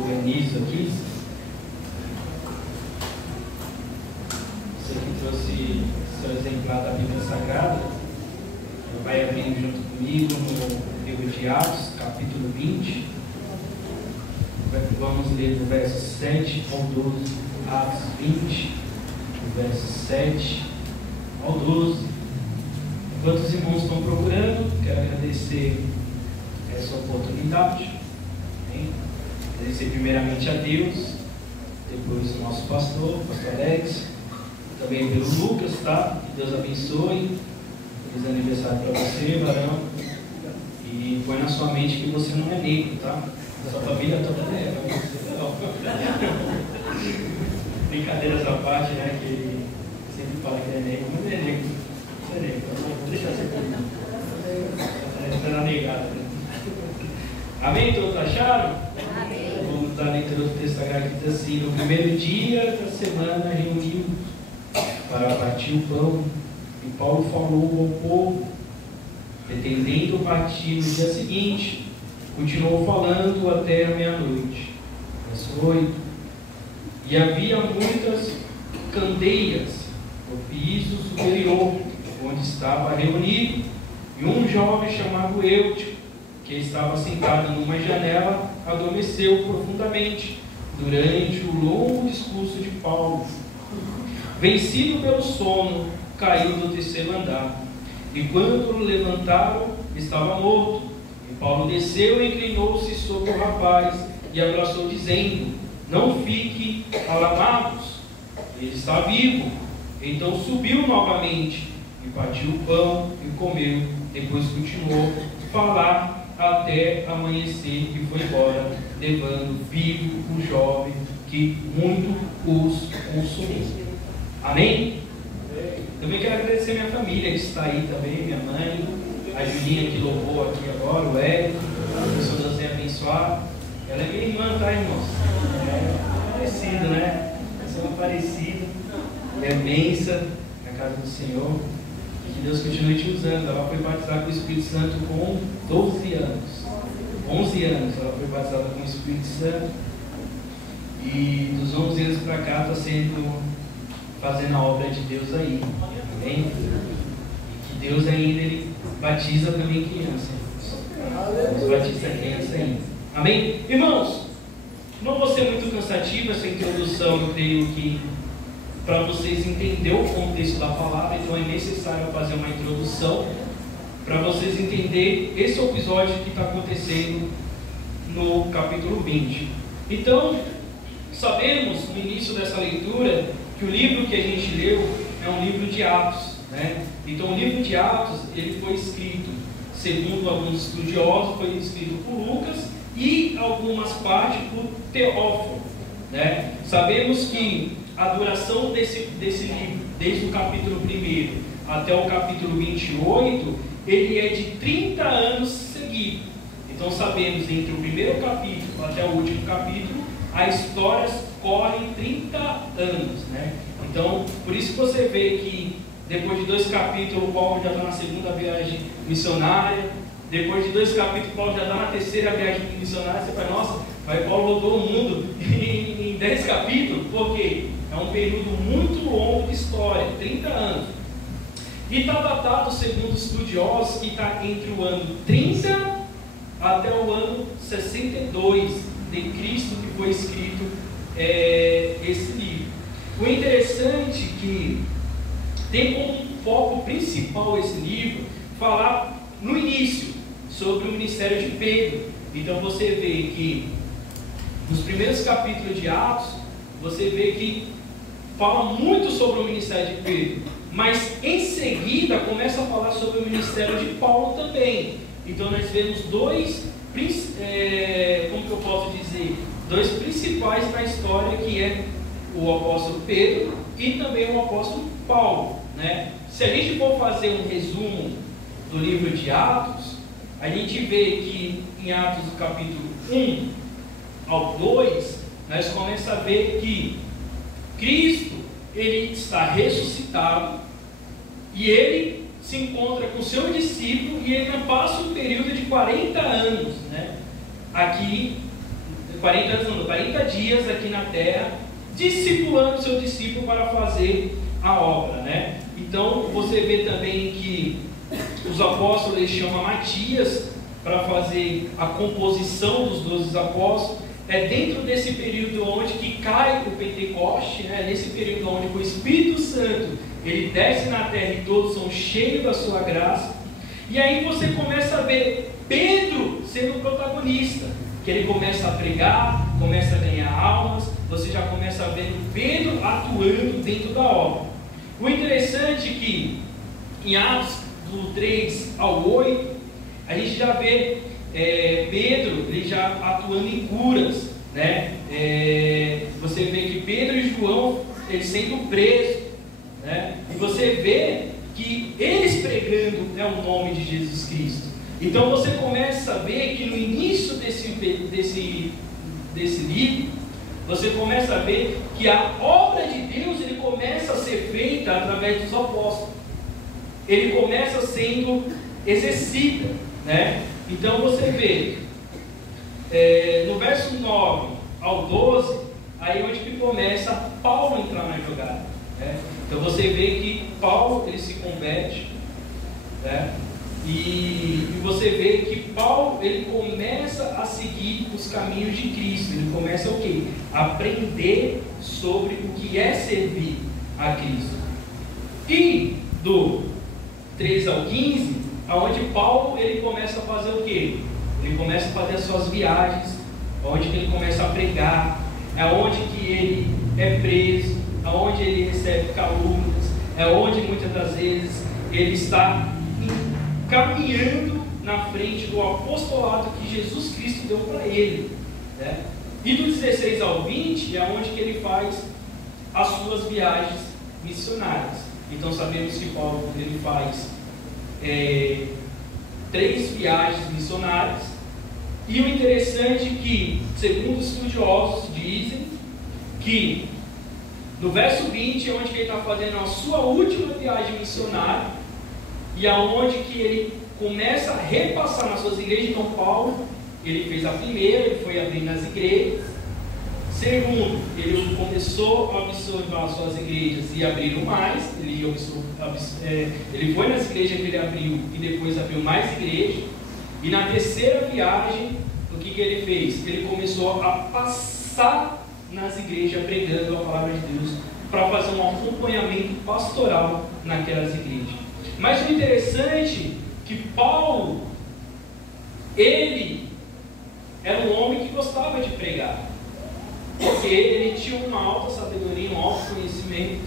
organizo aqui. Você que trouxe seu exemplar da Bíblia Sagrada, vai abrindo junto comigo no livro de Atos, capítulo 20. Vamos ler do verso 7 ao 12. Atos 20, do verso 7 ao 12. Enquanto os irmãos estão procurando, quero agradecer essa oportunidade. Amém? Agradecer primeiramente a Deus, depois o nosso pastor Alex, também pelo Lucas, tá? Que Deus abençoe. Feliz aniversário para você, varão. E põe na sua mente que você não é negro, tá? Sua família toda é, não. Brincadeiras à parte, né? Que ele sempre fala que é negro, mas é negro. Não é negro, então deixa ser comigo. Está na negada, né? Amém? Todos acharam? Amém. Vamos dar a leitura do texto sagrado que diz assim: no primeiro dia da semana reuniu para partir o pão, e Paulo falou ao povo, pretendendo partir no dia seguinte. Continuou falando até a meia-noite. Verso 8. E havia muitas candeias no piso superior, onde estava reunido, e um jovem chamado Eutico, que estava sentado numa janela, adormeceu profundamente durante o longo discurso de Paulo. Vencido pelo sono, caiu do terceiro andar, e quando o levantaram, estava morto. E Paulo desceu e inclinou-se sobre o rapaz e abraçou, dizendo: não fiquem alarmados, ele está vivo. Então subiu novamente e partiu o pão e comeu. Depois continuou a falar até amanhecer, e foi embora, levando vivo o jovem que muito os consumiu. Amém? Também quero agradecer minha família que está aí também, minha mãe, a Julinha que louvou aqui agora, o Érico, a pessoa Deus tenha abençoado. Ela é minha irmã, tá, irmãos? É parecido, né? É uma parecida, é imensa na casa do Senhor. Que Deus continue te usando. Ela foi batizada com o Espírito Santo com 12 anos. 11 anos ela foi batizada com o Espírito Santo. E dos 11 anos para cá está fazendo a obra de Deus aí. Amém? E que Deus ainda ele batiza também criança. Deus batiza criança ainda. Amém? Irmãos, não vou ser muito cansativo essa introdução. Eu creio que para vocês entenderem o contexto da palavra, então é necessário fazer uma introdução para vocês entenderem esse episódio que está acontecendo no capítulo 20. Então, sabemos no início dessa leitura que o livro que a gente leu é um livro de Atos, né? Então o livro de Atos ele foi escrito, segundo alguns estudiosos, foi escrito por Lucas e algumas partes por Teófilo, né? Sabemos que a duração desse livro, desde o capítulo 1 até o capítulo 28, ele é de 30 anos seguidos. Então sabemos, entre o primeiro capítulo até o último capítulo, a história corre 30 anos, né? Então, por isso que você vê que depois de 2 capítulos, Paulo já está na segunda viagem missionária. Depois de 2 capítulos, Paulo já está na terceira viagem missionária. Você fala, nossa, mas Paulo rodou o mundo em 10 capítulos. Por quê? É um período muito longo de história, 30 anos. E está datado, segundo os estudiosos, que está entre o ano 30 até o ano 62 de Cristo, que foi escrito esse livro. O interessante é que tem como foco principal esse livro falar no início sobre o ministério de Pedro. Então você vê que nos primeiros capítulos de Atos, você vê que fala muito sobre o ministério de Pedro, mas em seguida começa a falar sobre o ministério de Paulo também. Então nós vemos dois principais na história, que é o apóstolo Pedro e também o apóstolo Paulo, né? Se a gente for fazer um resumo do livro de Atos, a gente vê que em Atos do capítulo 1 ao 2, nós começamos a ver que Cristo ele está ressuscitado e ele se encontra com o seu discípulo e ele passa um período de 40 anos, né? Aqui 40 anos não, 40 dias aqui na terra, discipulando seu discípulo para fazer a obra, né? Então você vê também que os apóstolos eles chamam Matias para fazer a composição dos 12 apóstolos. É dentro desse período onde que cai o Pentecoste, né? Nesse período onde o Espírito Santo ele desce na terra e todos são cheios da sua graça. E aí você começa a ver Pedro sendo o protagonista, que ele começa a pregar, começa a ganhar almas. Você já começa a ver Pedro atuando dentro da obra. O interessante é que em Atos do 3 ao 8, a gente já vê Pedro ele já atuando em curas, né? Você vê que Pedro e João eles sendo presos, né? E você vê que eles pregando o nome de Jesus Cristo. Então você começa a ver que no início desse livro, você começa a ver que a obra de Deus ele começa a ser feita através dos apóstolos. Ele começa sendo exercida, né? Então você vê no verso 9 ao 12, aí onde que começa Paulo a entrar na jogada, né? Então você vê que Paulo ele se converte, né? E você vê que Paulo ele começa a seguir os caminhos de Cristo. Ele começa o quê? A aprender sobre o que é servir a Cristo. E do 3 ao 15, aonde Paulo ele começa a fazer o quê? Ele começa a fazer as suas viagens, onde ele começa a pregar, é onde que ele é preso, aonde ele recebe calúnias, é onde muitas das vezes ele está caminhando na frente do apostolado que Jesus Cristo deu para ele, né? E do 16 ao 20 é onde que ele faz as suas viagens missionárias. Então sabemos que Paulo ele faz 3 viagens missionárias. E o interessante é que, segundo estudiosos dizem, que no verso 20 é onde que ele está fazendo a sua última viagem missionária, e aonde que ele começa a repassar nas suas igrejas. Então Paulo, ele fez a primeira, ele foi abrindo as igrejas. Segundo, ele começou a observar as suas igrejas e abriram mais. Ele foi nas igrejas que ele abriu e depois abriu mais igrejas. E na terceira viagem, o que ele fez? Ele começou a passar nas igrejas pregando a palavra de Deus, para fazer um acompanhamento pastoral naquelas igrejas. Mas o interessante é que Paulo, ele era um homem que gostava de pregar, porque ele tinha uma alta sabedoria, um alto conhecimento,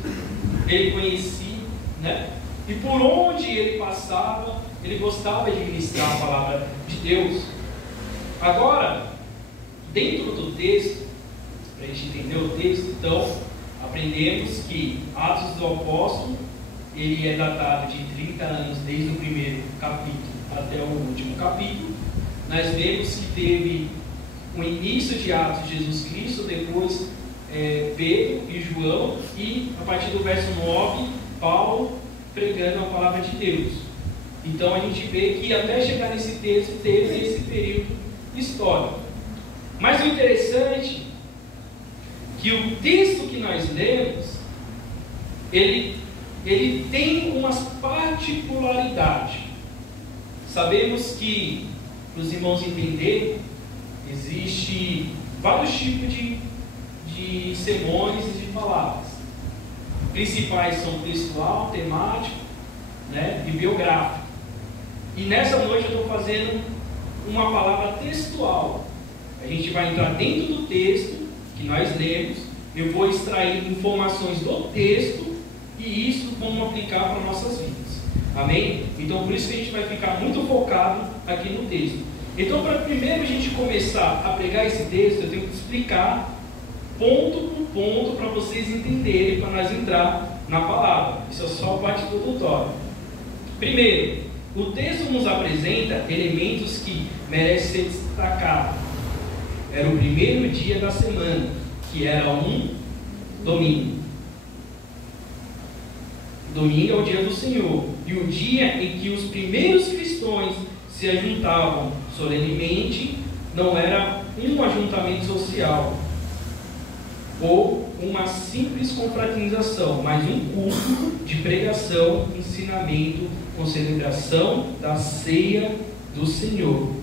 ele conhecia, né? E por onde ele passava, ele gostava de ministrar a palavra de Deus. Agora, dentro do texto, para a gente entender o texto, então, aprendemos que Atos do Apóstolo, ele é datado de 30 anos, desde o primeiro capítulo até o último capítulo. Nós vemos que teve o início de Atos de Jesus Cristo, depois Pedro e João, e a partir do verso 9, Paulo pregando a palavra de Deus. Então a gente vê que até chegar nesse texto, teve esse período histórico. Mas o interessante é que o texto que nós lemos, ele tem umas particularidades. Sabemos que, para os irmãos entenderem, existe vários tipos de sermões e de palavras. Principais são textual, temático, né, e biográfico. E nessa noite eu estou fazendo uma palavra textual. A gente vai entrar dentro do texto que nós lemos, eu vou extrair informações do texto e isso vamos aplicar para nossas vidas. Amém? Então por isso que a gente vai ficar muito focado aqui no texto. Então, para primeiro a gente começar a pregar esse texto, eu tenho que explicar ponto por ponto para vocês entenderem, para nós entrar na palavra. Isso é só a parte introdutória. Primeiro, o texto nos apresenta elementos que merecem ser destacados. Era o primeiro dia da semana, que era um domingo. Domingo é o dia do Senhor, e o dia em que os primeiros cristãos se ajuntavam solenemente, não era um ajuntamento social ou uma simples confraternização, mas um culto de pregação, ensinamento, com celebração da ceia do Senhor.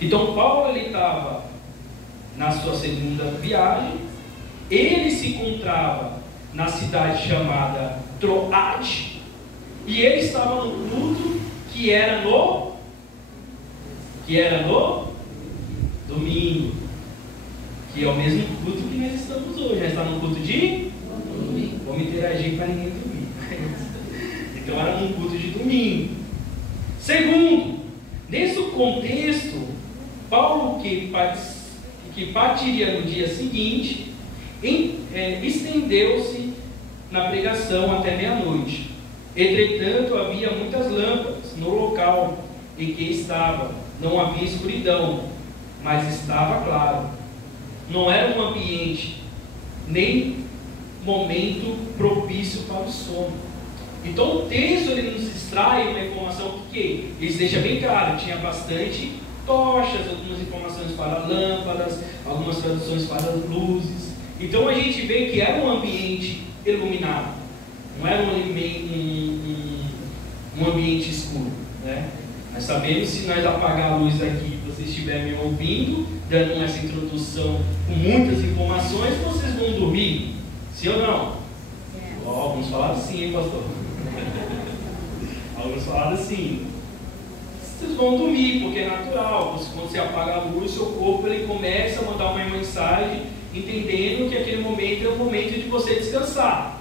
Então Paulo ele estava na sua segunda viagem, ele se encontrava na cidade chamada Troade, e ele estava no culto que era no domingo, que é o mesmo culto que nós estamos hoje. Nós estamos no culto de domingo. Vamos interagir para ninguém dormir. Então era um culto de domingo. Segundo, nesse contexto, Paulo, que partiria no dia seguinte, estendeu-se na pregação até meia-noite. Entretanto, havia muitas lâmpadas no local em que estava. Não havia escuridão, mas estava claro. Não era um ambiente, nem momento propício para o sono. Então o texto ele nos extrai uma informação que ele deixa bem claro, tinha bastante tochas, algumas informações para lâmpadas, algumas traduções para luzes. Então a gente vê que era um ambiente iluminado, não era um ambiente escuro, né? Nós sabemos, se nós apagar a luz aqui, vocês estiverem me ouvindo, dando essa introdução com muitas informações, vocês vão dormir? Sim ou não? Alguns falaram sim, hein, pastor? Alguns falaram sim. Vocês vão dormir, porque é natural. Quando você apaga a luz, seu corpo ele começa a mandar uma mensagem, entendendo que aquele momento é o momento de você descansar.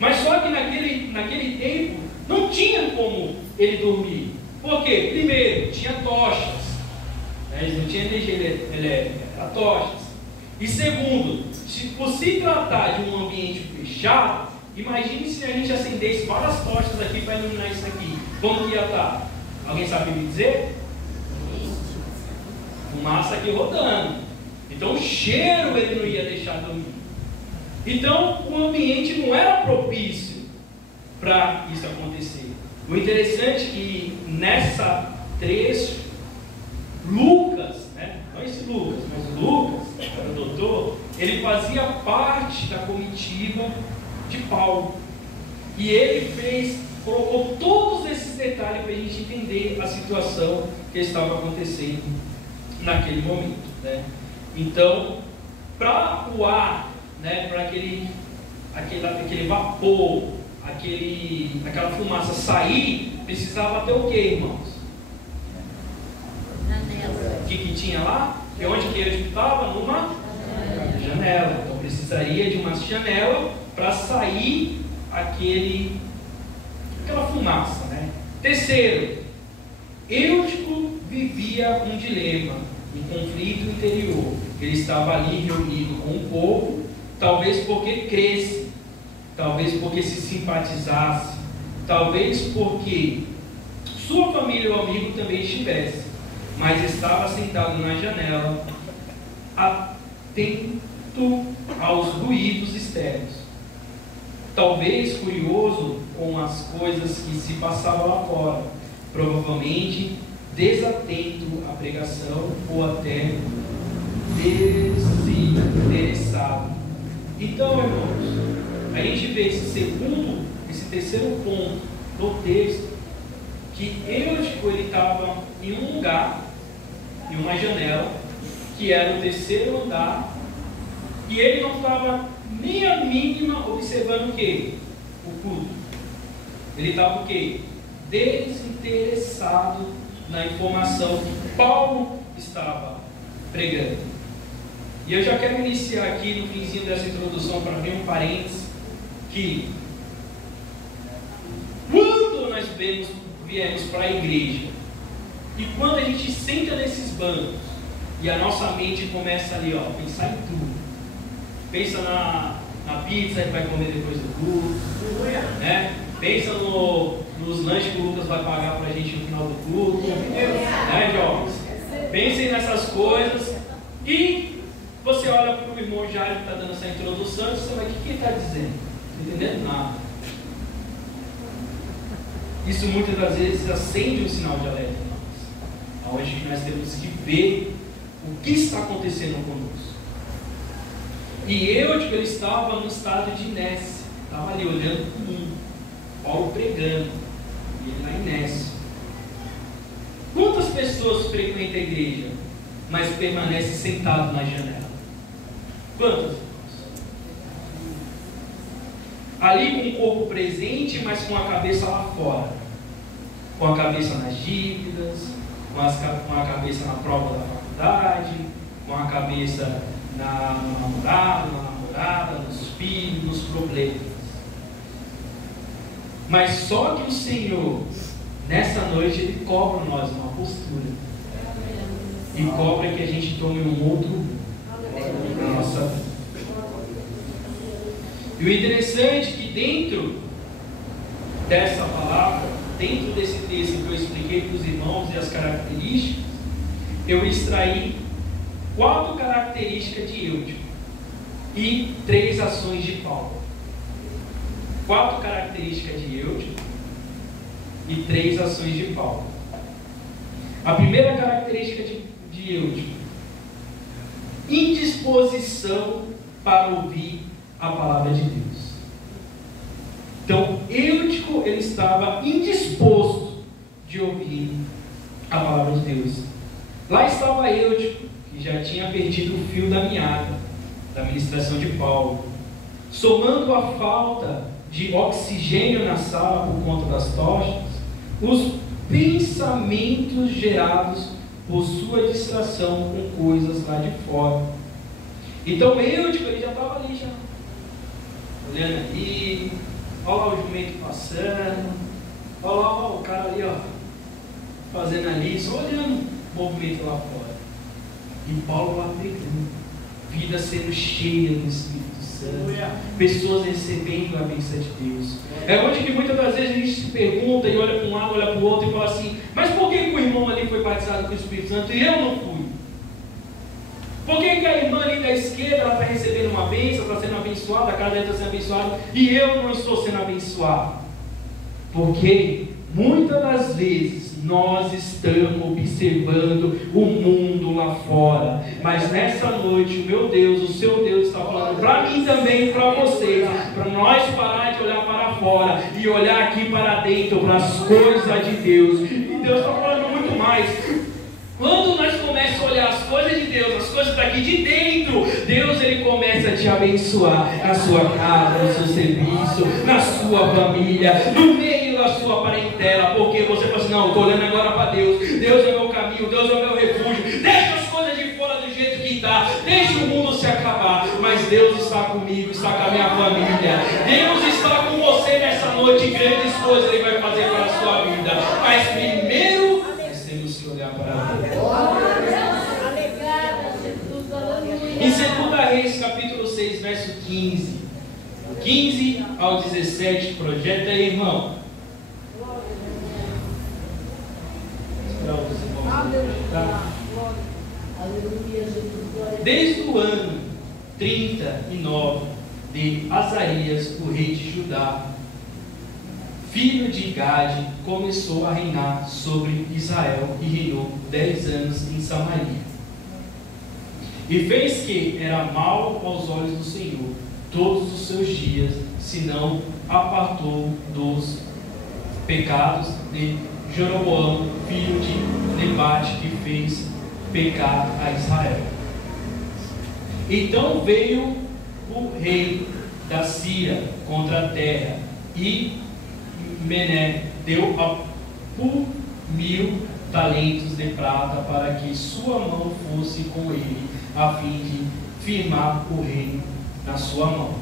Mas só que naquele tempo, não tinha como ele dormir. Por quê? Primeiro, tinha tochas. Eles não tinham energia elétrica, era tochas. E segundo, por se tratar de um ambiente fechado, imagine se a gente acendesse várias tochas aqui para iluminar isso aqui. Como que ia estar? Alguém sabe me dizer? Fumaça aqui rodando. Então o cheiro ele não ia deixar dormir. Então o ambiente não era propício para isso acontecer. O interessante é que nessa trecho, Lucas, né? Não esse Lucas, mas Lucas, que era o doutor, ele fazia parte da comitiva de Paulo. E ele colocou todos esses detalhes para a gente entender a situação que estava acontecendo naquele momento, né? Então, para o ar, né, para aquele vapor, aquela fumaça sair, precisava ter o que, irmãos? Janela. O que tinha lá? E onde que ele estava? Numa janela. Então precisaria de uma janela para sair aquela fumaça, né? Terceiro, Eutico vivia um dilema, um conflito interior. Ele estava ali reunido com o povo, talvez porque cresce, talvez porque se simpatizasse, talvez porque sua família ou amigo também estivesse, mas estava sentado na janela, atento aos ruídos externos, talvez curioso com as coisas que se passavam lá fora, provavelmente desatento à pregação ou até desinteressado. Então, irmãos, a gente vê esse terceiro ponto do texto, que Eutico ele estava em um lugar, em uma janela, que era o terceiro andar, e ele não estava nem a mínima observando o quê? O culto. Ele estava o quê? Desinteressado na informação que Paulo estava pregando. E eu já quero iniciar aqui no finzinho dessa introdução para abrir um parênteses, que quando nós viemos para a igreja, e quando a gente senta nesses bancos, e a nossa mente começa ali, ó, pensar em tudo, pensa na pizza que vai comer depois do culto, né? Pensa nos lanches que o Lucas vai pagar para a gente no final do culto, né, jovens? Pensem nessas coisas, e você olha para o irmão Jairo que está dando essa introdução, e você vai, o que ele está dizendo? Não entendendo nada. Isso muitas das vezes acende um sinal de alerta, onde nós temos que ver O que está acontecendo conosco? E Eutico, ele estava no estado de inércia, estava ali olhando para o mundo, Paulo pregando, e ele na inércia. Quantas pessoas frequentam a igreja, mas permanecem sentados na janela? Quantas? Ali com o corpo presente, mas com a cabeça lá fora, com a cabeça nas dívidas, com a cabeça na prova da faculdade, com a cabeça no namorado, na namorada, nos filhos, nos problemas. Mas só que o Senhor, nessa noite, Ele cobra nós uma postura, e cobra que a gente tome um outro rumo na nossa vida. E o interessante é que dentro dessa palavra, dentro desse texto que eu expliquei para os irmãos e as características, eu extraí 4 características de Eutico e 3 ações de Paulo. 4 características de Eutico e 3 ações de Paulo. A primeira característica de Eutico: indisposição para ouvir a palavra de Deus. Então, Eutico, ele estava indisposto de ouvir a palavra de Deus. Lá estava Eutico, que já tinha perdido o fio da meada da ministração de Paulo, somando a falta de oxigênio na sala por conta das tochas, os pensamentos gerados por sua distração com coisas lá de fora. Então Eutico, ele já estava ali, já olhando ali, olha lá o jumento passando, olha lá o cara ali, ó, fazendo ali, só olhando o movimento lá fora. E Paulo lá pregando, vida sendo cheia do Espírito Santo, pessoas recebendo a bênção de Deus. É onde que muitas das vezes a gente se pergunta e olha para um lado, olha para o outro e fala assim: mas por que o irmão ali foi batizado com o Espírito Santo e eu não fui? Por que a irmã ali da esquerda está recebendo uma bênção, está sendo abençoada, a casa dela está sendo abençoada e eu não estou sendo abençoado? Porque muitas das vezes nós estamos observando o mundo lá fora, mas nessa noite o meu Deus, o seu Deus está falando para mim também e para vocês, para nós parar de olhar para fora e olhar aqui para dentro, para as coisas de Deus. E Deus está falando muito mais. Quando nós começamos a olhar as coisas de Deus, as coisas daqui de dentro, Deus, ele começa a te abençoar na sua casa, no seu serviço, na sua família, no meio da sua parentela, porque você fala assim: não, eu estou olhando agora para Deus, Deus é o meu caminho, Deus é o meu refúgio, deixa as coisas de fora do jeito que está, deixa o mundo se acabar, mas Deus está comigo, está com a minha família, Deus está com você nessa noite, grandes coisas Ele vai fazer para a sua vida, mas primeiro nós temos que olhar para Deus. Em 2 Reis, capítulo 6, verso 15 ao 17, projeta aí, irmão. Desde o ano 39 de Azarias, o rei de Judá, filho de Gade, começou a reinar sobre Israel e reinou 10 anos em Samaria. E fez que era mal aos olhos do Senhor todos os seus dias, se não apartou dos pecados de Jeroboão, filho de Nebate, que fez pecar a Israel. Então veio o rei da Síria contra a terra, e Mené deu a por 1000 talentos de prata para que sua mão fosse com ele, a fim de firmar o reino na sua mão.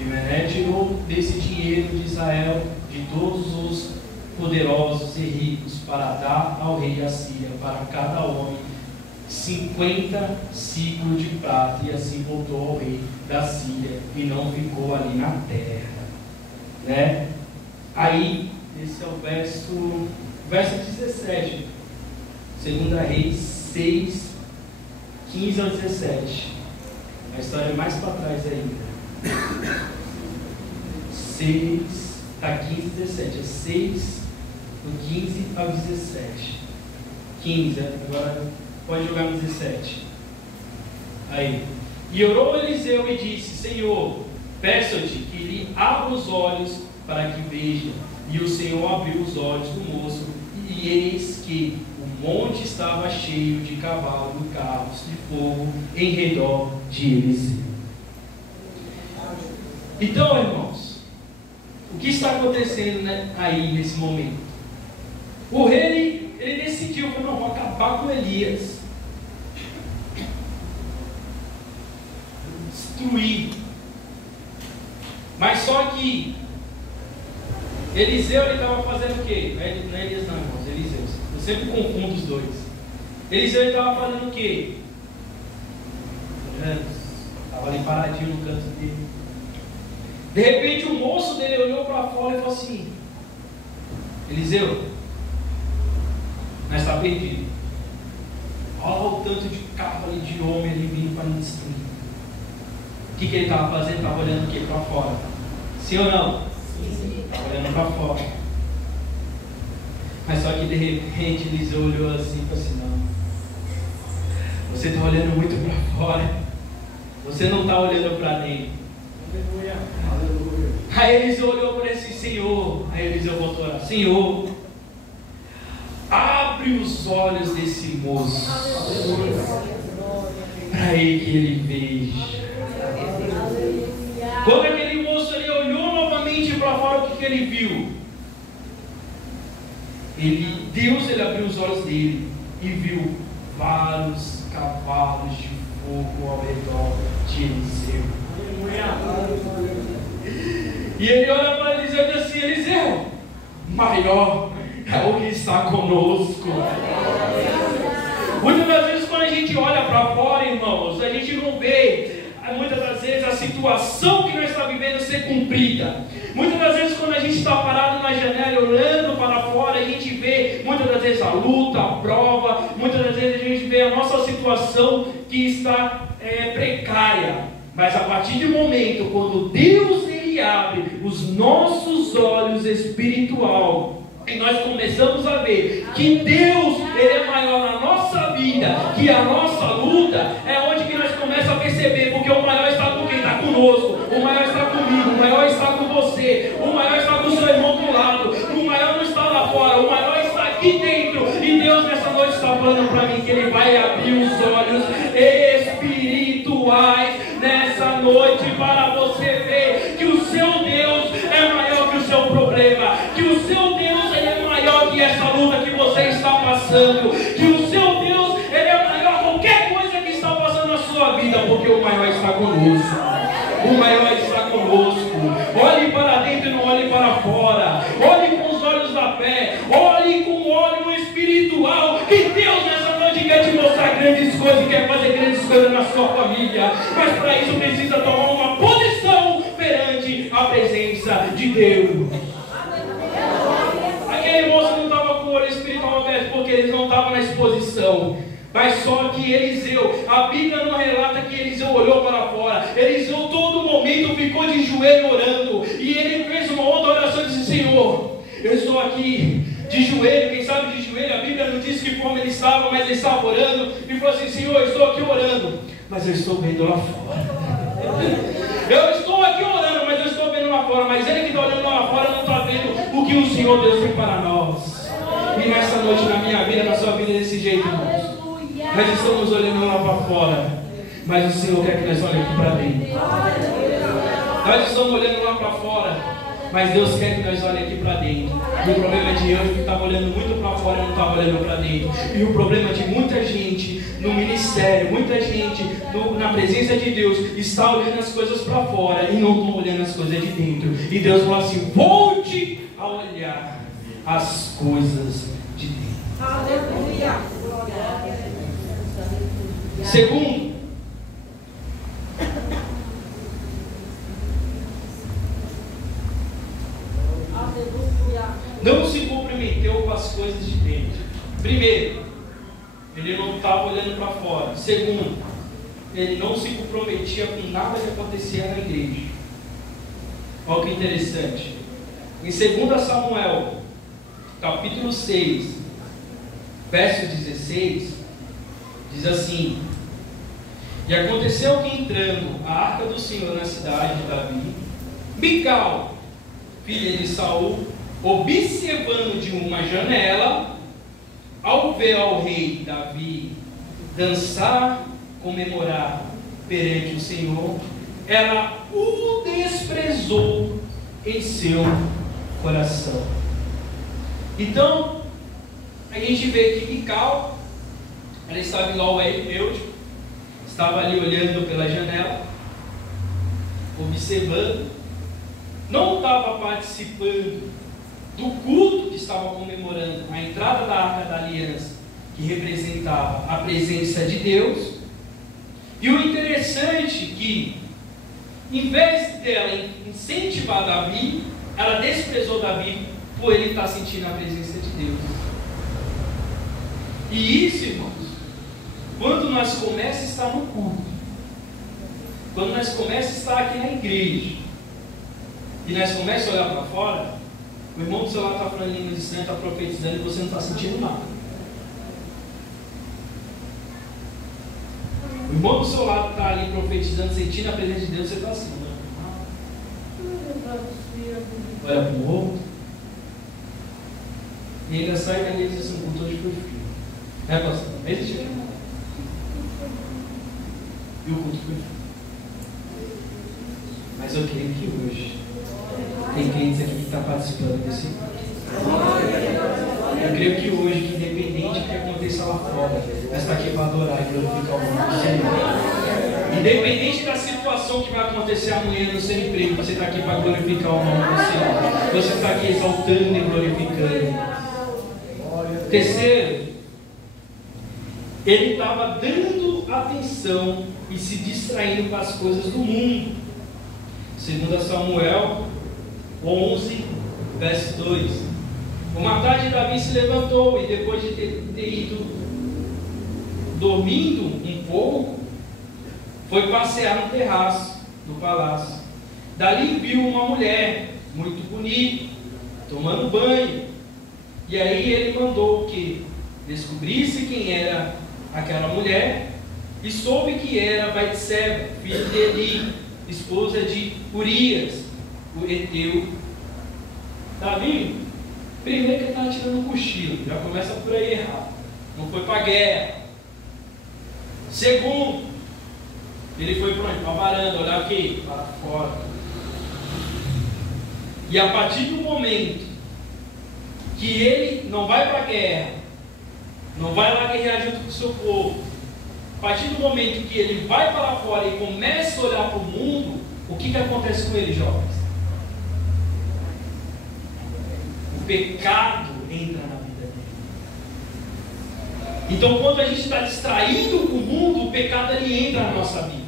E Mené tirou desse dinheiro de Israel, de todos os poderosos e ricos, para dar ao rei da Síria, para cada homem 50 ciclos de prata, e assim voltou ao rei da Síria, e não ficou ali na terra, né? Aí, esse é o verso 17, 2 Reis 6, 15 ao 17. A história é mais para trás ainda. 6, está 15 e 17. É 6, do 15 ao 17. 15, agora Pode jogar no 17. Aí. E orou Eliseu e disse: Senhor, peço-te que lhe abra os olhos para que veja. E o Senhor abriu os olhos do moço, e eis que o monte estava cheio de cavalos e carros de fogo em redor de Eliseu. Então, irmãos, o que está acontecendo, né, aí nesse momento? O rei, ele decidiu: não, vou acabar com Elias, destruir. Mas só que Eliseu, ele estava fazendo o quê? Não é Elias não, irmãos, Eliseu. Eu sempre confundo os dois. Eliseu, ele estava fazendo o quê? Estava ali paradinho no canto dele. De repente o moço dele olhou para fora e falou assim: Eliseu, nós está perdido. Olha o tanto de carro ali, de homem ali vindo para nos destruir. O que ele estava fazendo? Estava olhando o quê? Para fora. Sim ou não? Sim. Estava olhando para fora. Mas só que de repente Eliseu olhou assim e falou assim: não, você está olhando muito para fora, você não está olhando para dentro. Aí Eliseu olhou para esse Senhor. Aí Eliseu voltou a orar: Senhor, abre os olhos desse moço para que ele veja. Quando aquele moço ali olhou novamente para fora, o que ele viu? Deus abriu os olhos dele e viu vários cavalos de fogo ao redor de Eliseu. E ele olha para Eliseu e diz assim: Eliseu, maior é o que está conosco. Muitas das vezes quando a gente olha para fora, irmãos, a gente não vê muitas das vezes a situação que nós estamos vivendo ser cumprida. Muitas das vezes quando a gente está parado na janela olhando para fora, a gente vê muitas das vezes a luta, a prova. Muitas das vezes a gente vê a nossa situação que está precária. Mas a partir do momento quando Deus ele abre os nossos olhos espiritual, e nós começamos a ver que Deus ele é maior na nossa vida, que a nossa luta é onde que nós começamos a perceber, porque o maior está com quem? Está conosco, o maior está comigo, o maior está com você, o maior está com o seu irmão do lado, o maior não está lá fora, o maior está aqui dentro. E Deus nessa noite está falando para mim que Ele vai abrir os olhos espirituais nessa noite para você ver que o seu Deus é maior que o seu problema, que o seu Deus que essa luta que você está passando, que o seu Deus ele é maior qualquer coisa que está passando na sua vida, porque o maior está conosco. O maior está conosco. Olhe para dentro e não olhe para fora. Olhe com os olhos da fé. Olhe com o olho espiritual, que Deus nessa noite quer te mostrar grandes coisas, quer fazer grandes coisas na sua família. Mas para isso precisa tomar uma posição perante a presença de Deus. Aquele moço não estava com o olho espiritual aberto porque eles não estavam na exposição. Mas só que Eliseu, a Bíblia não relata que Eliseu olhou para fora. Eliseu todo momento ficou de joelho orando. E ele fez uma outra oração e disse: Senhor, eu estou aqui de joelho. Quem sabe de joelho, a Bíblia não diz que como ele estava, mas ele estava orando. E falou assim: Senhor, eu estou aqui orando, mas eu estou vendo lá fora. Eu estou aqui orando, mas eu estou vendo lá fora. Mas ele que está olhando lá fora não está vendo o que o Senhor Deus tem para nós. E nessa noite, na minha vida, na sua vida, desse jeito, irmãos, nós estamos olhando lá para fora, mas o Senhor quer que nós olhemos aqui para dentro. Nós estamos olhando lá para fora, mas Deus quer que nós olhemos aqui para dentro. E o problema de eu que estava olhando muito para fora e não estava olhando para dentro. E o problema de muita gente no ministério, muita gente na presença de Deus está olhando as coisas para fora e não estão olhando as coisas de dentro. E Deus fala assim: volte a olhar as coisas de dentro. Aleluia. Segundo, não se comprometeu com as coisas de dentro. Primeiro, ele não estava olhando para fora. Segundo, ele não se comprometia com nada que acontecia na igreja. Olha que interessante. Em 2 Samuel, capítulo 6, verso 16, Diz assim: e aconteceu que, entrando a arca do Senhor na cidade de Davi, Mical, filha de Saul, observando de uma janela, ao ver ao rei Davi dançar, comemorar perante o Senhor, ela o desprezou em seu coração. Então, a gente vê que Mical, ela estava igual a Eumêutico, estava ali olhando pela janela, observando, não estava participando do culto que estava comemorando a entrada da Arca da Aliança, que representava a presença de Deus. E o interessante é que, em vez dela incentivar Davi, ela desprezou Davi por ele estar sentindo a presença de Deus. E isso, irmãos, quando nós começamos a estar no culto, quando nós começamos a estar aqui na igreja, e nós começamos a olhar para fora, o irmão do seu lado está falando em línguas estranhas, está profetizando, e você não está sentindo nada. O irmão do seu lado está ali profetizando, sentindo a presença de Deus, você está assim, olha para o outro, e ainda sai dali e diz assim: o culto hoje foi frio. É, pastor? Mesmo dia. E o culto foi frio. Mas eu creio que hoje tem clientes aqui que estão participando desse culto. Eu creio que hoje, que independente do que aconteça lá fora, nós estamos aqui para adorar e glorificar o nome do Senhor. Independente da situação que vai acontecer amanhã no seu emprego, você está aqui para glorificar o nome do Senhor. Você está aqui exaltando e glorificando. Terceiro, ele estava dando atenção e se distraindo com as coisas do mundo. 2 Samuel 11, verso 2. Uma tarde Davi se levantou e, depois de ter ido dormindo um pouco, foi passear no terraço do palácio. Dali viu uma mulher muito bonita, tomando banho. E aí ele mandou que descobrisse quem era aquela mulher, e soube que era Batseba, filha de Eli, esposa de Urias, o heteu. Davi, primeiro que ele estava tirando um cochilo, já começa por aí errado, não foi para a guerra. Segundo, ele foi para a varanda, olhar o quê? Para fora. E a partir do momento que ele não vai para a guerra, não vai lá guerrear junto com o seu povo, a partir do momento que ele vai para fora e começa a olhar para o mundo, o que acontece com ele, jovens? O pecado entra na vida dele. Então, quando a gente está distraído com o mundo, o pecado ele entra na nossa vida.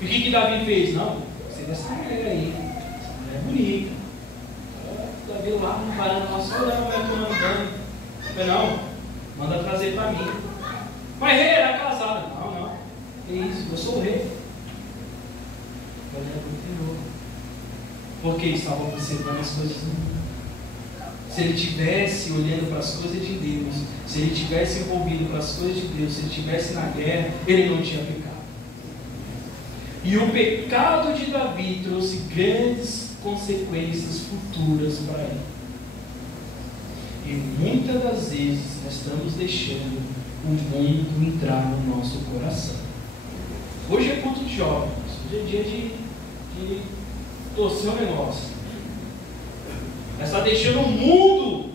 E o que Davi fez? Não, você vê essa mulher aí, essa mulher é bonita. Davi lá no varanda, nossa, olha como eu estou andando. Eu falei: não, manda trazer para mim. Mas rei era casado. Não, que isso, eu sou o rei. Porque estava observando as coisas do mundo. Se ele tivesse olhando para as coisas de Deus, se ele tivesse envolvido para as coisas de Deus, se ele estivesse na guerra, ele não tinha pecado. E o pecado de Davi trouxe grandes consequências futuras para ele. E muitas das vezes nós estamos deixando o mundo entrar no nosso coração. Hoje é culto de jovens, hoje é dia de torcer o negócio. Nós estamos deixando o mundo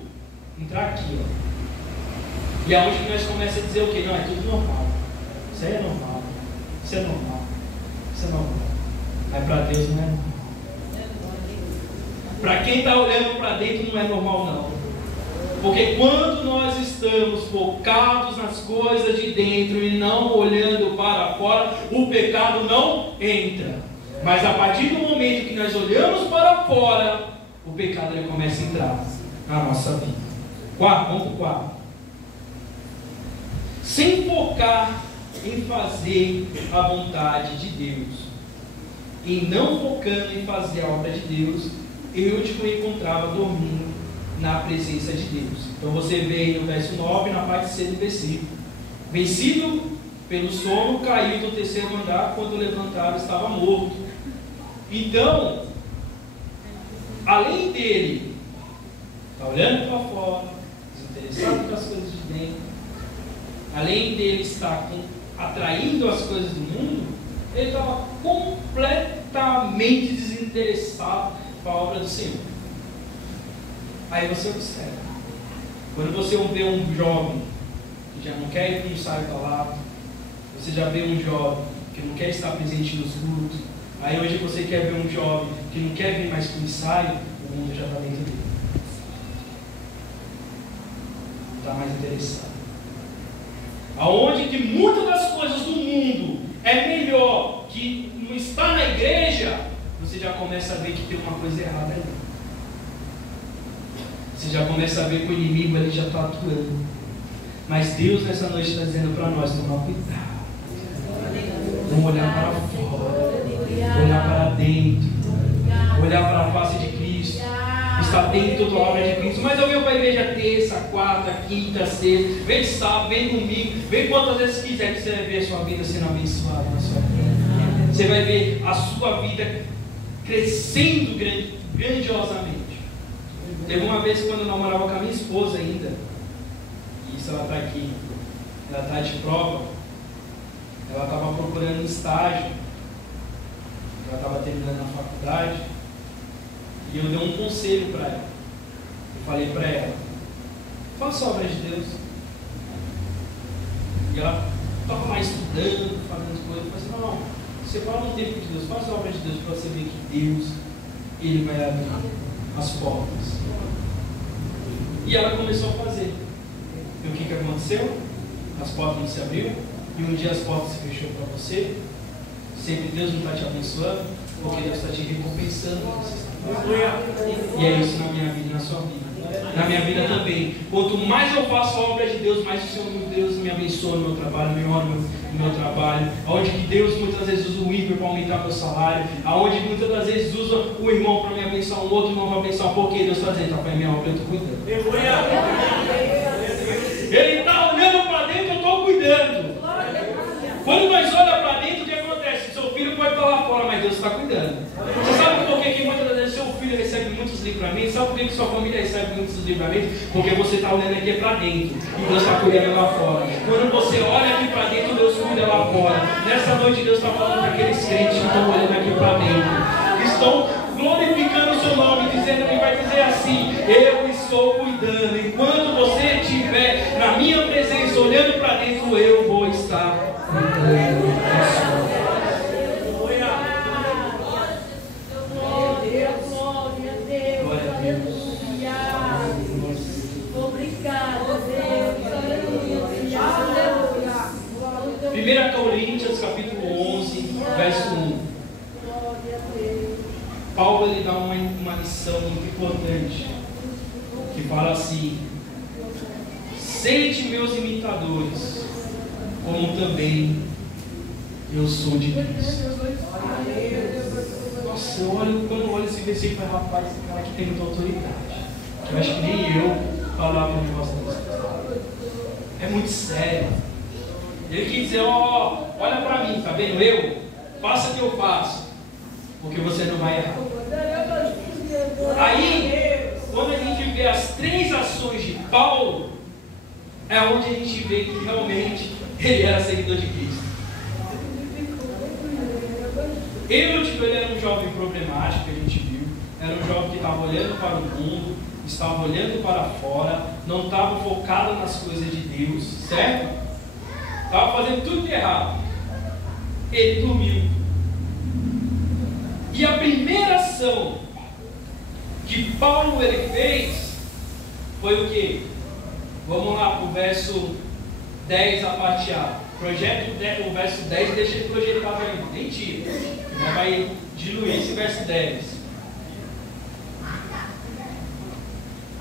entrar aqui, ó. E é hoje que nós começamos a dizer o quê? Não, é tudo normal. Isso aí é normal. Isso é normal. Isso é normal. Mas para Deus não é normal. Para quem está olhando para dentro não é normal, não. Porque quando nós estamos focados nas coisas de dentro e não olhando para fora, o pecado não entra. Mas a partir do momento que nós olhamos para fora, o pecado ele começa a entrar na nossa vida. Vamos para o 4. Sem focar em fazer a vontade de Deus, e não focando em fazer a obra de Deus, eu te encontrava dormindo na presença de Deus. Então você vê aí no verso 9, na parte C do versículo. Vencido pelo sono, caiu do terceiro andar, quando levantaram estava morto. Então, além dele estar olhando para fora, desinteressado com as coisas de dentro, além dele estar atraindo as coisas do mundo, ele estava completamente desinteressado com a obra do Senhor. Aí você observa, quando você vê um jovem que já não quer ir para um ensaio palavra, você já vê um jovem que não quer estar presente nos cultos, aí hoje você quer ver um jovem que não quer vir mais para o ensaio, o mundo já está dentro dele. Não está mais interessado. Aonde que muitas das coisas do mundo é melhor que não estar na igreja, você já começa a ver que tem uma coisa errada ali. Você já começa a ver que o inimigo ali já está atuando. Mas Deus nessa noite está dizendo para nós, tomar cuidado. Vamos olhar para fora, olhar para dentro, olhar para a face de Cristo, estar dentro da obra de Cristo. Mas eu venho para a igreja terça, quarta, quinta, sexta, vem sábado, vem domingo, vem quantas vezes quiser, que você vai ver a sua vida sendo abençoada na sua vida. Você vai ver a sua vida crescendo grandiosamente. Teve uma vez quando eu namorava com a minha esposa ainda, e isso ela está aqui, ela está de prova, ela estava procurando estágio, ela estava terminando a faculdade, e eu dei um conselho para ela. Eu falei para ela, faça a obra de Deus. E ela estava lá estudando, fazendo coisas, eu falei assim, não, separa um tempo de Deus, faça a obra de Deus para você ver que Deus, Ele vai abrir as portas. E ela começou a fazer. E o que aconteceu? As portas não se abriram. E um dia as portas se fechou para você. Sempre Deus não está te abençoando, porque Deus está te recompensando. E é isso na minha vida e na sua vida. Na minha vida também. Quanto mais eu faço a obra de Deus, mais o Senhor, meu Deus, me abençoa no meu trabalho, me honra no meu trabalho. Aonde que Deus muitas vezes usa o ímpio para aumentar meu salário. Aonde muitas das vezes usa o irmão para me abençoar, um outro irmão para abençoar. Porque Deus está dizendo, rapaz, minha obra eu estou cuidando. Ele está olhando para dentro, eu estou cuidando. Quando nós olhamos para dentro, o que acontece? Seu filho pode estar lá fora, mas Deus está cuidando. Você sabe por que muitas das vezes seu filho recebe muitos livramentos? Sabe por que sua família recebe muitos livramentos? Porque você está olhando aqui para dentro e Deus está cuidando lá fora. Quando você olha aqui para dentro, Deus cuida lá fora. Nessa noite Deus está falando para aqueles crentes que estão olhando aqui para dentro, que estão glorificando o seu nome, dizendo que vai dizer assim, eu estou cuidando. Enquanto você estiver na minha presença, olhando para dentro, eu vou estar cuidando. Coríntios capítulo 11, verso 1. Paulo ele dá uma lição muito importante, que fala assim: sede meus imitadores, como também eu sou de Cristo. Nossa, quando eu olho esse versículo, eu falo, rapaz, esse cara aqui tem muita autoridade. Eu acho que nem eu falava um negócio desse. É muito sério. Ele quis dizer, olha para mim, tá vendo? Faça o que eu faço, porque você não vai errar. Aí, quando a gente vê as três ações de Paulo, é onde a gente vê que realmente ele era seguidor de Cristo. Ele era um jovem problemático, que a gente viu. Era um jovem que estava olhando para o mundo, estava olhando para fora, não estava focado nas coisas de Deus, certo? Estava fazendo tudo de errado. Ele dormiu. E a primeira ação que Paulo ele fez foi o quê? Vamos lá para o verso 10, a parte A. Projeta o verso 10 e deixa ele projetado aí. Nem tira. Vai diluir esse verso 10.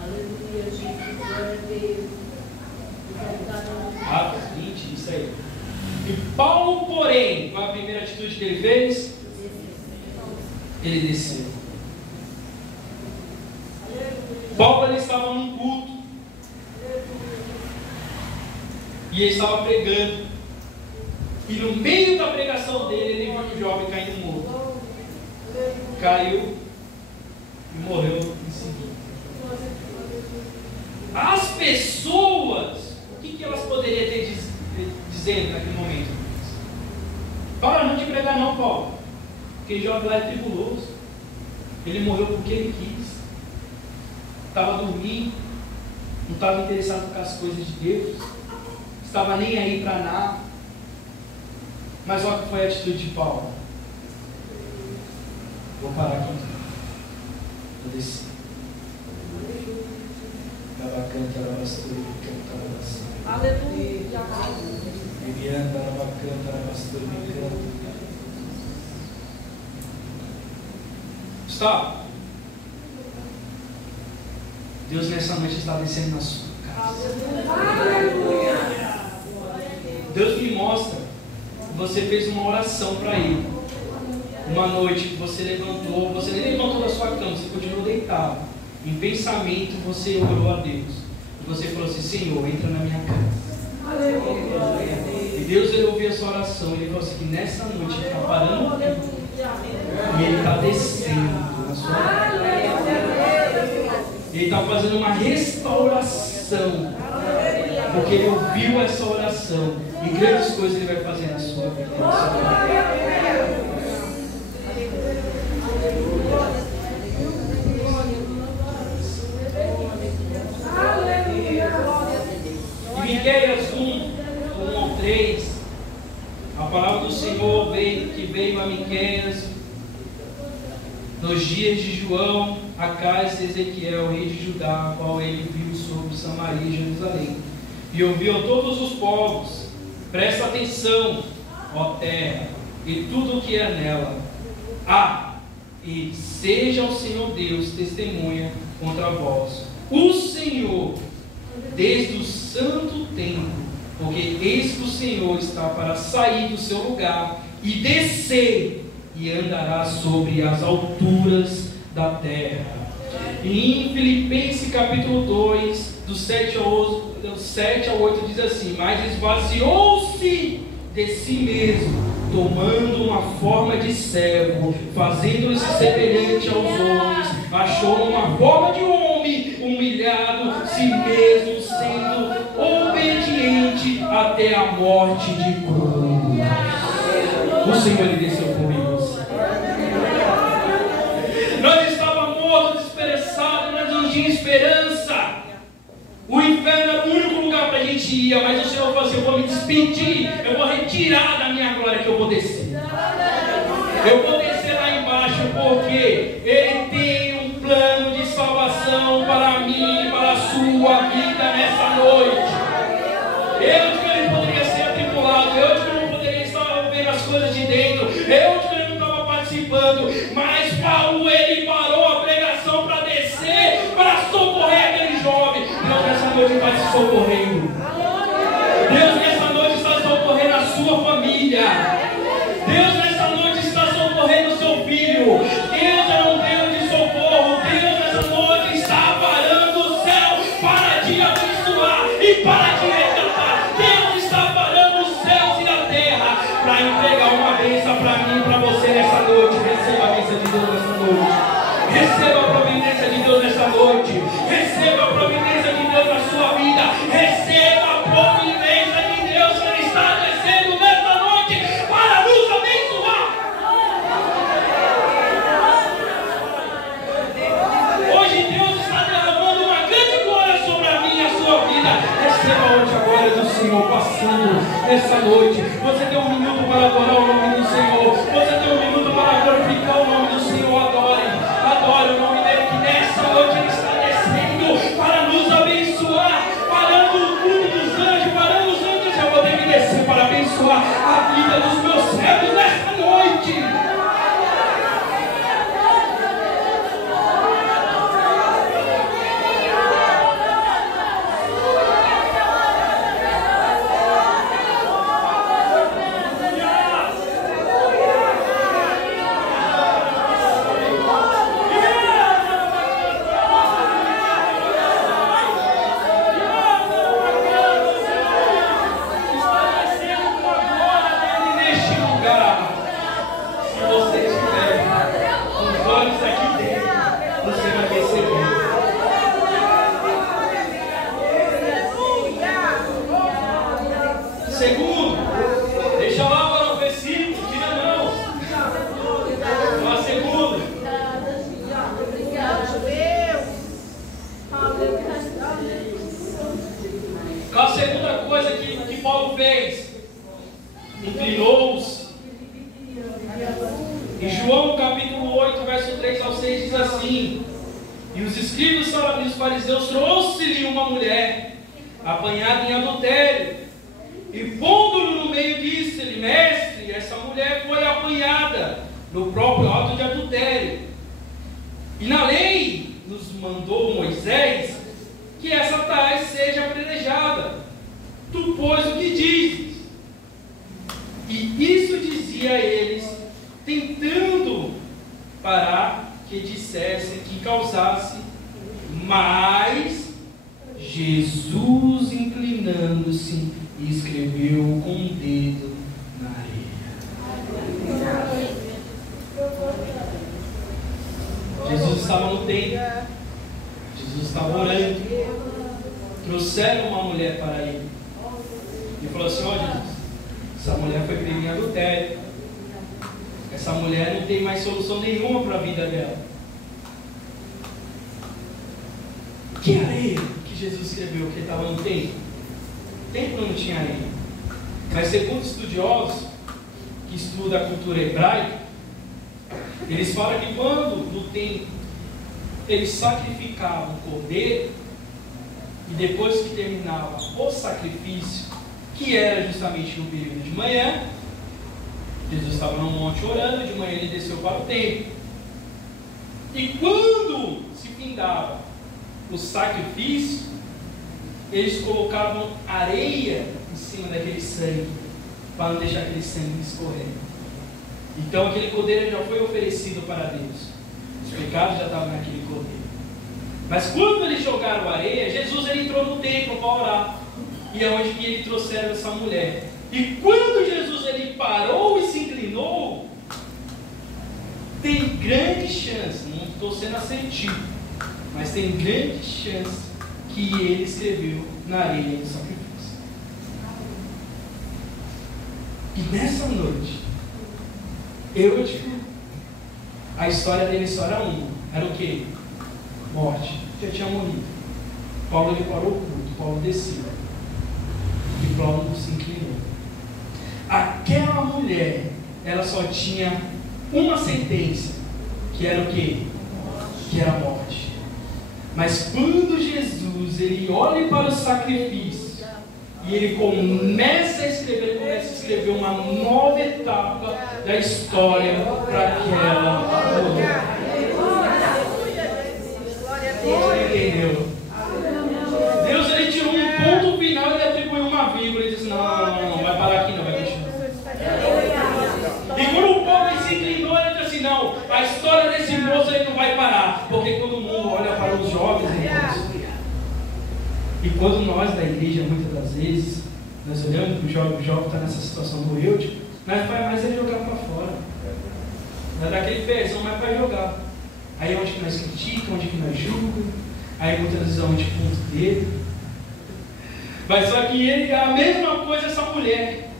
Aleluia, gente. Glória a Deus. Atos 20, isso aí. E Paulo, porém, qual a primeira atitude que ele fez? Ele desceu. Paulo ele estava num culto. E ele estava pregando. E no meio da pregação dele, ele viu o jovem caindo morto. Caiu e morreu em seguida. As pessoas, o que elas poderiam ter dizendo naquele momento? Para não te pregar não, Paulo. Aquele jovem lá é tribuloso. Ele morreu porque ele quis. Estava dormindo. Não estava interessado com as coisas de Deus. Estava nem aí para nada. Mas olha que foi a atitude de Paulo. Vou parar aqui. Vou descer. Canta, Rabastura, canta, Aleluia. Vivianda, Rabacanta, Rabastura, canta. Stop. Deus nessa noite está descendo na sua casa. Deus me mostra que você fez uma oração para Ele. Uma noite que você levantou, você nem levantou da sua cama, você continuou deitado. Em pensamento você orou a Deus. E você falou assim: Senhor, entra na minha casa. E Deus, ele ouviu a sua oração. Ele falou assim: que nessa noite ele está parando tudo. E ele está descendo na sua casa. Ele está fazendo uma restauração. Porque ele ouviu essa oração. E grandes coisas ele vai fazer na sua vida. Miqueias 1:3, a palavra do Senhor que veio a Miqueias nos dias de João, Acais e Ezequiel, rei de Judá, a qual ele viu sobre Samaria e Jerusalém. E ouviu a todos os povos: presta atenção, ó terra, e tudo o que é nela. E seja o Senhor Deus testemunha contra vós. O Senhor, desde o santo tempo, porque eis que o Senhor está para sair do seu lugar e descer, e andará sobre as alturas da terra. E em Filipenses capítulo 2, do 7 ao 8 diz assim: mas esvaziou-se de si mesmo, tomando uma forma de servo, fazendo-se semelhante aos homens, achou uma forma de homem, humilhado si mesmo, sendo obediente até a morte de cruz. O Senhor ele desceu por mim. Nós estávamos mortos, despereçados, nós não tínhamos esperança. O inferno era o único lugar para a gente ir, mas o Senhor falou assim: eu vou me despedir, eu vou retirar da minha glória, que eu vou descer. Eu vou descer lá embaixo, porque Ele tem um plano de salvação para mim, para a sua vida nessa noite. Eu que ele poderia ser atribulado, eu que não poderia estar vendo as coisas de dentro, eu que ele não estava participando, mas Paulo ele parou a pregação para descer, para socorrer aquele jovem. Deus nessa noite está te socorrendo. Deus nessa noite está socorrendo a sua família. Deus nessa noite está socorrendo o seu filho. Deus é um Deus de socorro. Deus nessa noite está parando o céu para te abençoar e para te resgatar. Deus está parando os céus e a terra para entregar uma bênção para mim e para você nessa noite. Receba a bênção de Deus nessa noite. Receba a providência de Deus nessa noite. Receba a providência de Deus na sua vida. Receba a providência de Deus que Ele está descendo nessa noite para nos abençoar. Hoje Deus está derramando uma grande glória sobre a minha e a sua vida. Receba hoje a glória do Senhor passando nessa noite. Você tem um minuto para adorar o nome do Senhor. Você tem um minuto para glorificar o nome do Senhor. Adore o nome dele, que nessa noite Ele está descendo para nos abençoar, parando o mundo dos anjos, parando os anjos. Eu vou ter que descer para abençoar a vida dos meus servos nesta noite. Segundo, deixa lá para o versículo, tira não. Fala segundo. Qual a segunda coisa que Paulo fez? Inclinou-se. Em João capítulo 8, verso 3 ao 6 diz assim: e os escribas e os fariseus trouxe-lhe uma mulher apanhada em adultério, e pondo-lhe no meio disse-lhe: mestre, essa mulher foi apanhada no próprio ato de adultério. E na lei nos mandou Moisés que essa tais seja apedrejada. Tu, pois, o que dizes? E isso dizia a eles, tentando parar que dissessem, que causasse. Mas Jesus, inclinando-se, escreveu com o dedo na areia. Jesus estava no templo. Jesus estava orando. Trouxeram uma mulher para ele. E falou assim: ó Jesus, essa mulher foi presa em adultério. Essa mulher não tem mais solução nenhuma para a vida dela. Que areia que Jesus escreveu que ele estava no templo? O templo não tinha areia. Mas segundo estudiosos que estudam a cultura hebraica, eles falam que quando no templo eles sacrificavam o cordeiro, e depois que terminava o sacrifício, que era justamente no período de manhã, Jesus estava no monte orando, de manhã ele desceu para o templo. E quando se findava o sacrifício, eles colocavam areia em cima daquele sangue, para não deixar aquele sangue escorrer. Então aquele cordeiro já foi oferecido para Deus. Os pecados já estavam naquele cordeiro. Mas quando eles jogaram areia, Jesus ele entrou no templo para orar. E é onde que ele trouxeram essa mulher. E quando Jesus ele parou e se inclinou, tem grande chance, não estou sendo assertivo, mas tem grande chance que ele escreveu na areia do sacrifício. E nessa noite, eu digo, a história dele só era uma. Era o quê? Morte. Já tinha morrido. Paulo ele parou o culto, Paulo desceu. E Paulo se inclinou. Aquela mulher, ela só tinha uma sentença, que era o quê? Que era a morte. Mas quando Jesus ele olha para o sacrifício e ele começa a escrever uma nova etapa da história para aquela mulher. Você entendeu? Deus ele tirou um ponto final e ele atribuiu uma vírgula e disse: não, vai parar aqui, não vai continuar. E quando o povo se inclinou, ele disse assim: não, a história desse moço ele não vai parar, porque quando o mundo olha para os jovens, e quando nós da igreja, muitas das vezes, nós olhamos que o jovem está nessa situação do eu, nós vai mais ele jogar para fora. Nós dá aquele pezão, mas vai jogar. Aí é onde que nós criticamos, onde que nós julgamos, aí muitas vezes é onde que ponto dele. Mas só que ele é a mesma coisa essa mulher.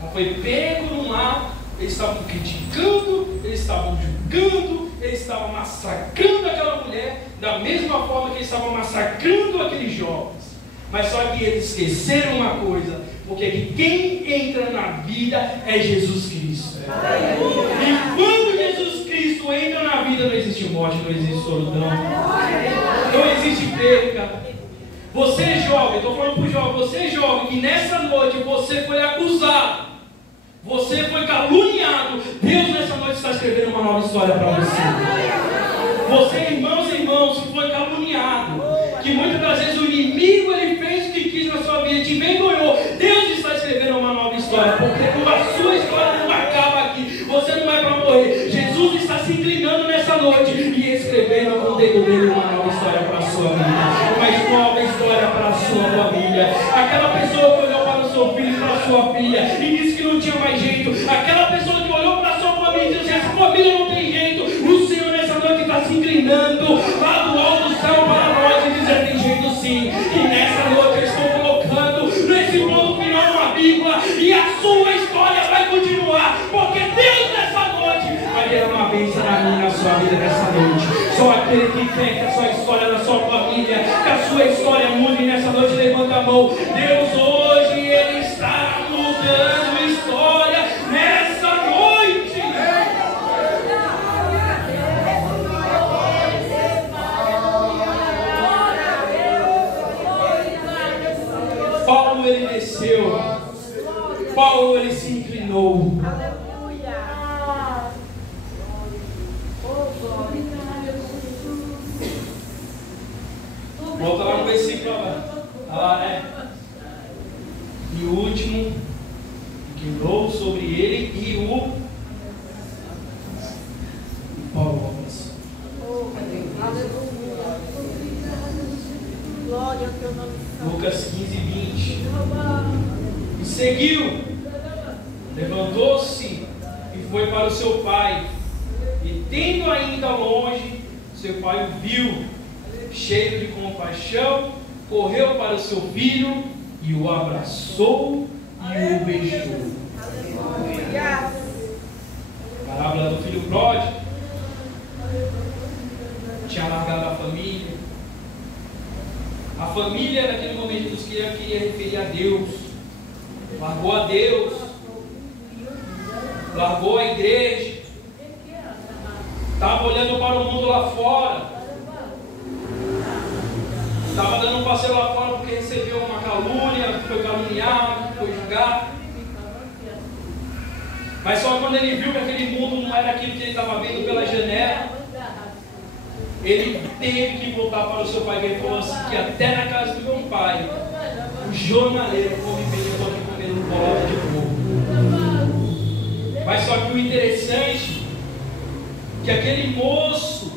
Ela foi pego num ato, eles estavam criticando, eles estavam julgando, eles estavam massacrando aquela mulher, da mesma forma que eles estavam massacrando aqueles jovens. Mas só que eles esqueceram uma coisa, porque que quem entra na vida é Jesus Cristo. E quando Jesus Cristo entra na vida, não existe morte, não existe solidão, não existe perca. Você jovem, estou falando para o jovem, você jovem, que nessa noite você foi acusado, você foi caluniado, Deus nessa noite está escrevendo uma nova história para você. Você, irmãos e irmãos, que foi caluniado, que muitas das vezes o inimigo ele fez o que quis na sua vida, te envergonhou, Deus está escrevendo uma nova história, porque a sua história não acaba aqui, você não vai para morrer. Jesus está se inclinando nessa noite e escrevendo com o dedo dele uma nova história para a sua vida, uma nova história para a sua família. Aquela pessoa que olhou para o seu filho e para a sua filha e disse que não tinha mais jeito, aquela pessoa que olhou para a sua família e disse: essa família não tem jeito, o Senhor nessa noite está se inclinando lá do alto do céu para nós e dizer: tem jeito sim. E nessa noite eu estou colocando nesse ponto final uma vírgula coisa nessa noite. Só aquele que quer que a sua história da sua família, que a sua história mude nessa noite, levanta a mão. Deus hoje, Ele está mudando história nessa noite. Paulo, ele desceu. Paulo, ele se inclinou. Volta lá no versículo lá, né? E o último inclinou sobre ele e o Paulo abraçou. Glória ao teu nome. Lucas 15, 20. E seguiu, levantou-se e foi para o seu pai. E tendo ainda longe, seu pai o viu, cheio de compaixão, correu para o seu filho e o abraçou e o beijou. Parábola do filho pródigo. Tinha largado a família. A família naquele momento dos que queria referir a Deus. Largou a Deus. Largou a igreja. Estava olhando para o mundo lá fora. Estava dando um passeio lá fora porque recebeu uma calúnia, foi caluniado, foi julgado. Mas só quando ele viu que aquele mundo não era aquilo que ele estava vendo pela janela, ele teve que voltar para o seu pai. Ele falou assim, que até na casa do meu pai, o jornaleiro come bem, eu estou aqui comendo bolota de porco. Mas só que o interessante é que aquele moço,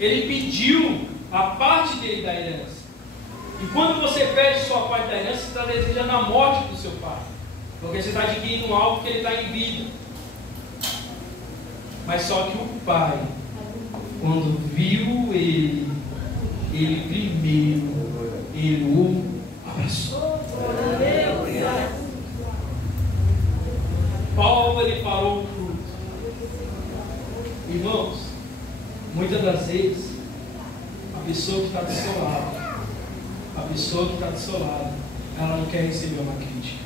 ele pediu a parte dele da herança. E quando você pede sua parte da herança, você está desejando a morte do seu pai, porque você está adquirindo algo que ele está em vida. Mas só que o pai, quando viu ele primeiro, ele o abraçou. Paulo, ele parou o fruto. Irmãos, muitas das vezes, a pessoa que está do seu lado, ela não quer receber uma crítica.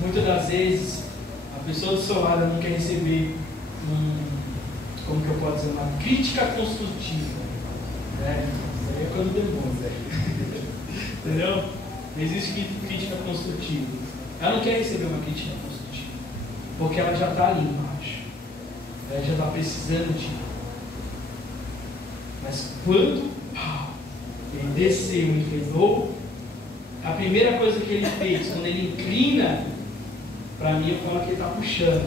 Muitas das vezes, a pessoa do seu lado não quer receber como que eu posso dizer, uma crítica construtiva, né? Isso aí é coisa do demônio, entendeu? Não existe crítica construtiva. Ela não quer receber uma crítica construtiva, porque ela já está ali embaixo, ela já está precisando de. Mas quando ele desceu e inclinou, a primeira coisa que ele fez, quando ele inclina, para mim eu falo que ele está puxando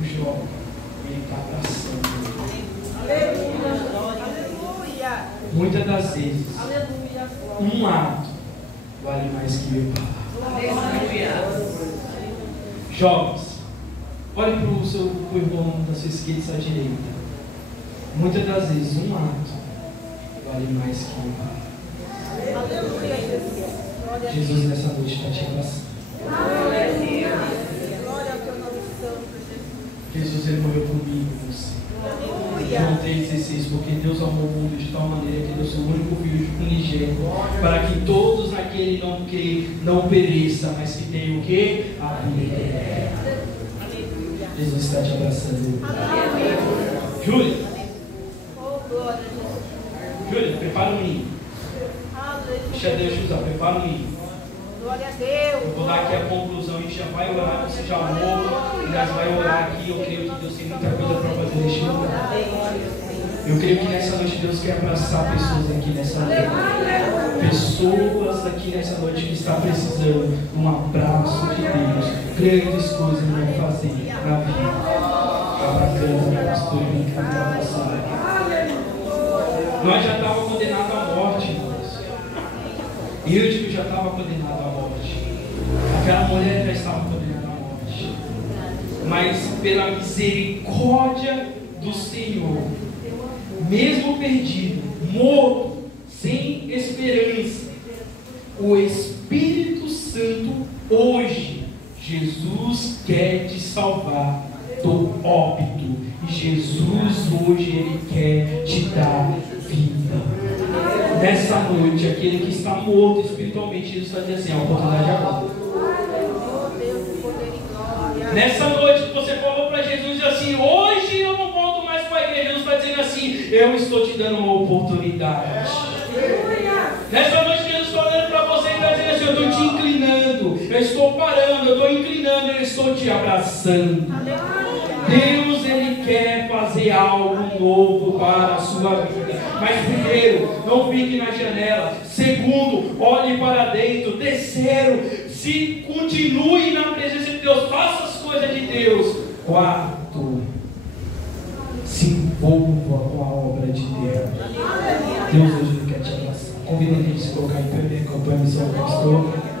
o jovem, ele está abraçando. Aleluia. Muitas das vezes, um ato vale mais que mil palavras. Jovens, olhe para o seu irmão da sua esquerda e à direita. Muitas das vezes, um ato vale mais que mil palavras. Jesus nessa noite está te abraçando. Jesus, ele morreu por mim e por você. João 3,16, porque Deus amou o mundo de tal maneira que deu seu único filho unigênito, para que todos naquele não crê, não pereça, mas que tenham o quê? A vida eterna. Jesus está te abraçando. Júlia, prepara o ninho. Deixa Deus te usar, prepara o ninho. Glória a Deus. Eu vou dar aqui a conclusão, a gente já vai orar, você já orou, e nós vamos orar aqui. Eu creio que Deus tem muita coisa para fazer neste lugar. Eu creio que nessa noite Deus quer abraçar pessoas aqui nessa noite. Pessoas aqui nessa noite que estão precisando de um abraço de Deus. Grandes coisas Ele vai fazer na vida. Abracando, pastor, e brincando para passar. Nós já estávamos condenados à morte, irmãos. Eu digo que já estava condenado à morte. Aquela mulher já estava condenada à morte. Mas pela misericórdia do Senhor, mesmo perdido, morto, sem esperança, o Espírito Santo hoje, Jesus quer te salvar do óbito. E hoje Ele quer te dar vida. Nessa noite, aquele que está morto espiritualmente, Jesus está dizendo assim, a oportunidade agora. Nessa noite, você falou para Jesus assim, hoje eu não volto mais para a igreja. Jesus está dizendo assim, eu estou te dando uma oportunidade. Nessa noite, Jesus está olhando para você e está dizendo assim, eu estou te inclinando, eu estou parando, eu estou inclinando, eu estou te abraçando. Deus, Ele quer fazer algo novo para a sua vida. Mas primeiro, não fique na janela. Segundo, olhe para dentro. Terceiro, se continue na presença de Deus, faça as coisas de Deus. Quarto, se envolva com a obra de Deus. Deus hoje quer te abraçar. Convido a gente a se colocar em pé, acompanha a missão do pastor.